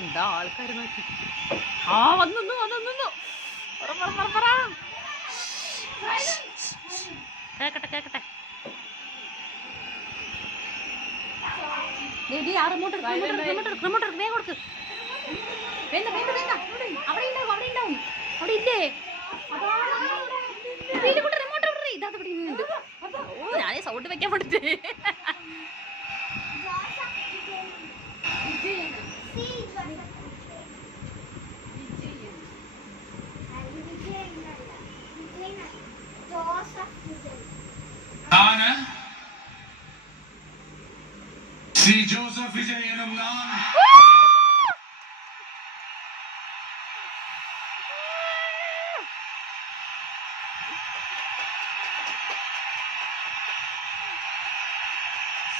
എന്താ ആൾക്കാർ നോക്കി. ആ വന്നു കേക്കട്ടെ കേക്കട്ടെ. റിമോട്ട് വേഗം കൊടുക്ക്. വേണ്ട വേണ്ട വേണ്ട, അവിടെ ഉണ്ടാവും അവിടെ ഉണ്ടാവും. അവിടെ ഇല്ലേ റിമോട്ട് ഇതാ ഇവിടെ ഉണ്ട്. ഓ ഞാനേ സൗണ്ട് വെക്കാൻ പറ്റേ. ശ്രീ ജോസഫ് വിജയനും ഞാൻ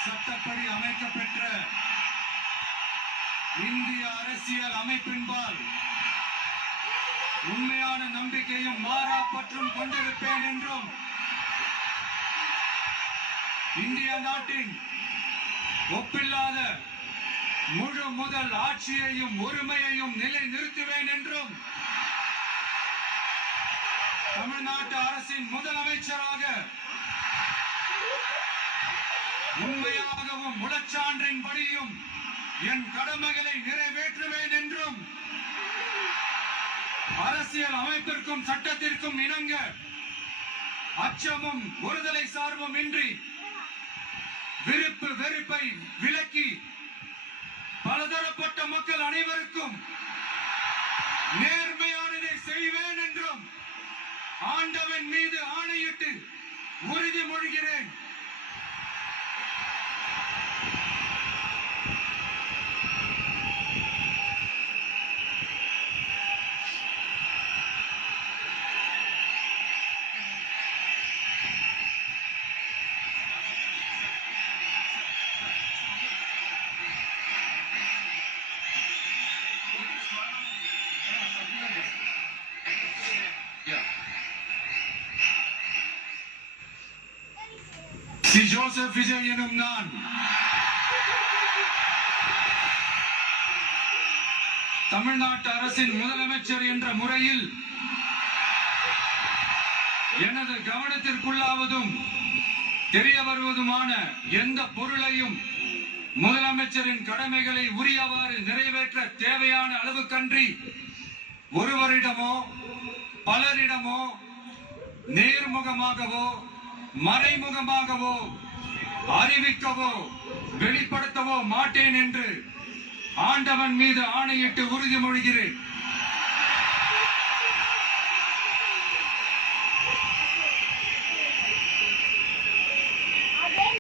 சட்டப்படி அமைக்கப்பெற்ற இந்திய அரசியல் அமைப்பின்பால் உண்மையான நம்பிக்கையும் மாறா பற்றும் கொண்டிருப்பேன் என்றும் இந்திய நாட்டின் ஒப்பில்லாத முழு முதல் ஆட்சியையும் உரிமையையும் நிலை நிறுத்துவேன் என்றும் தமிழ்நாட்டு அரசின் முதலமைச்சராக உண்மையாகவும் உளச்சான்றின்படியும் என் கடமைகளை நிறைவேற்றுவேன் என்றும் அரசியல் அமைப்பிற்கும் சட்டத்திற்கும் இணங்க அச்சமும் ஒருதலை சார்பும் இன்றி விருப்பு வெறுப்பை விலக்கி பலதரப்பட்ட மக்கள் அனைவருக்கும் நேர்மையானதை செய்வேன் என்றும் ஆண்டவன் மீது ஆணையிட்டு உறுதிமொழிகிறேன். ஸ்ரீ ஜோசப் விஜய் எனும் நான் தமிழ்நாட்டு அரசின் முதலமைச்சர் என்ற முறையில் எனது கவனத்திற்குள்ளாவதும் தெரிய வருவதுமான எந்த பொருளையும் முதலமைச்சரின் கடமைகளை உரியவாறு நிறைவேற்ற தேவையான அளவுக்கன்றி ஒருவரிடமோ பலரிடமோ நேர்முகமாகவோ மறைமுகமாகவோ அறிவிக்கவோ வெளிப்படுத்தவோ மாட்டேன் என்று ஆண்டவன் மீது ஆணையிட்டு உறுதிமொழிகிறேன்.